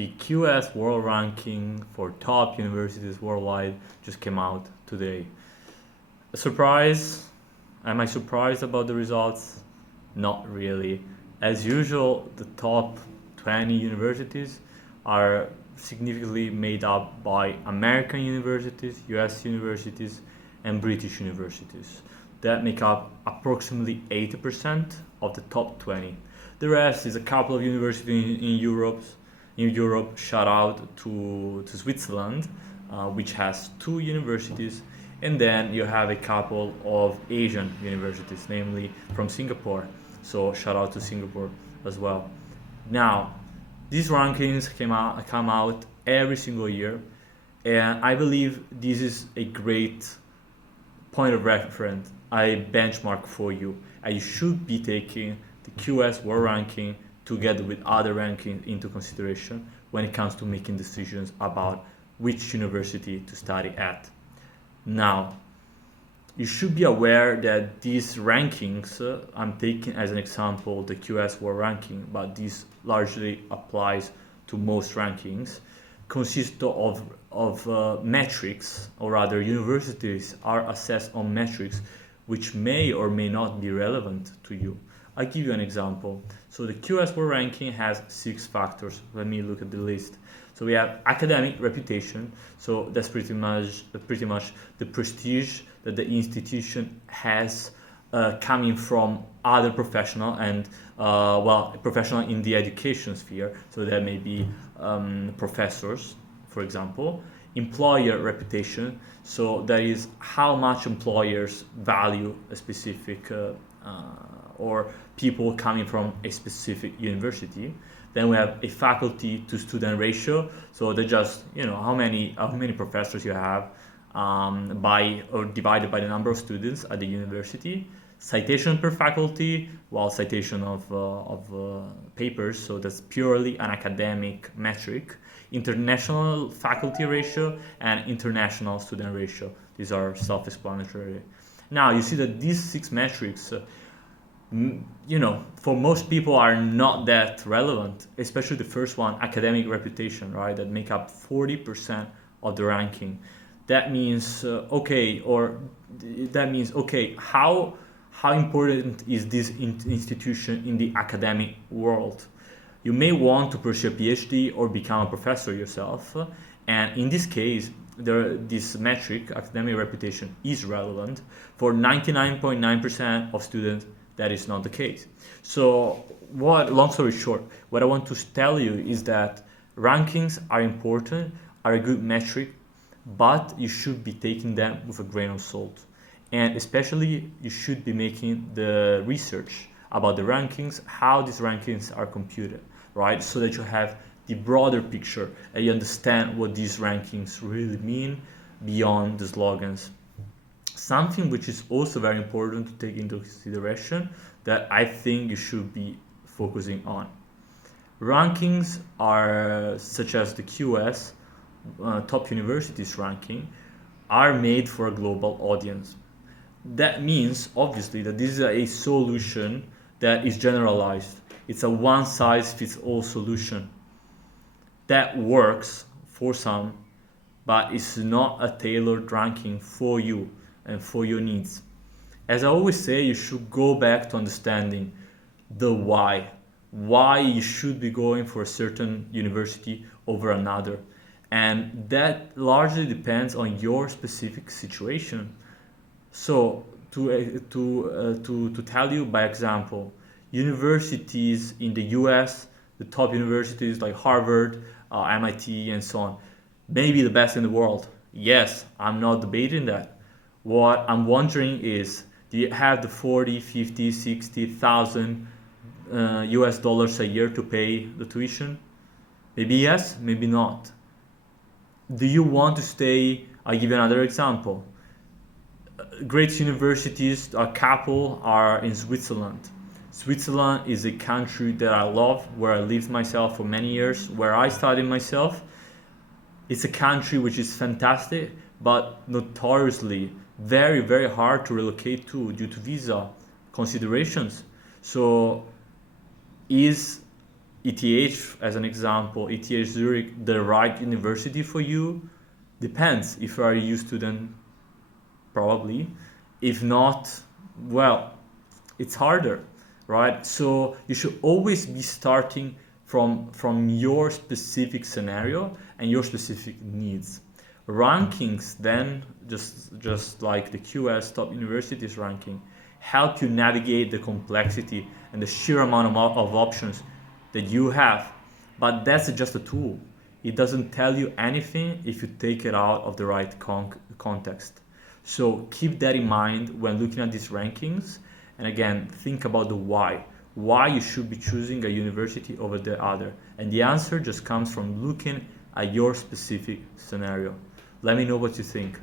The QS World Ranking for top universities worldwide just came out today. A surprise? Am I surprised about the results? Not really. As usual, the top 20 universities are significantly made up by American universities, US universities, and British universities that make up approximately 80% of the top 20. The rest is a couple of universities in Europe. In Europe, shout out to Switzerland, which has two universities, and then you have a couple of Asian universities, namely from Singapore. So shout out to Singapore as well. Now, these rankings come out every single year, and I believe this is a great point of reference, a benchmark for you. And you should be taking the QS World Ranking together with other rankings into consideration when it comes to making decisions about which university to study at. Now, you should be aware that these rankings, I'm taking as an example the QS World Ranking, but this largely applies to most rankings, consist of metrics, or rather universities are assessed on metrics which may or may not be relevant to you. I'll give you an example. So the QS World Ranking has 6 factors. Let me look at the list. So we have academic reputation. So that's pretty much the prestige that the institution has coming from other professional and professional in the education sphere. So there may be professors, for example. Employer reputation. So that is how much employers value a specific or people coming from a specific university. Then we have a faculty to student ratio. So they just, how many professors you have by or divided by the number of students at the university. Citation per faculty, while citation of papers, so that's purely an academic metric. International faculty ratio and international student ratio. These are self-explanatory. Now you see that these 6 metrics for most people are not that relevant, especially the first one, academic reputation, right? That make up 40% of the ranking. That means, how important is this institution in the academic world? You may want to pursue a PhD or become a professor yourself, and in this case, this metric, academic reputation, is relevant. For 99.9% of students, that is not the case. So long story short, what I want to tell you is that rankings are important, are a good metric, but you should be taking them with a grain of salt. And especially you should be making the research about the rankings, how these rankings are computed, right? So that you have the broader picture and you understand what these rankings really mean beyond the slogans. Something which is also very important to take into consideration that I think you should be focusing on. Rankings are such as the QS, top universities ranking, are made for a global audience. That means obviously that this is a solution that is generalized. It's a one-size-fits-all solution that works for some, but it's not a tailored ranking for you and for your needs. As I always say, you should go back to understanding the why you should be going for a certain university over another. And that largely depends on your specific situation. So to tell you by example, universities in the US, the top universities like Harvard, MIT, and so on, may be the best in the world. Yes, I'm not debating that. What I'm wondering is, do you have the 40, 50, 60,000 US dollars a year to pay the tuition? Maybe yes, maybe not. Do you want to stay? I'll give you another example. Great universities, a couple are in Switzerland. Switzerland is a country that I love, where I lived myself for many years, where I studied myself. It's a country which is fantastic, but notoriously very, very hard to relocate to due to visa considerations. So is ETH, as an example, ETH Zurich, the right university for you? Depends. If you are a U student, probably. If not, well, it's harder, right? So you should always be starting from your specific scenario and your specific needs. Rankings then, just like the QS Top Universities ranking, help you navigate the complexity and the sheer amount of options that you have. But that's just a tool. It doesn't tell you anything if you take it out of the right context. So keep that in mind when looking at these rankings. And again, think about the why. Why you should be choosing a university over the other. And the answer just comes from looking at your specific scenario. Let me know what you think.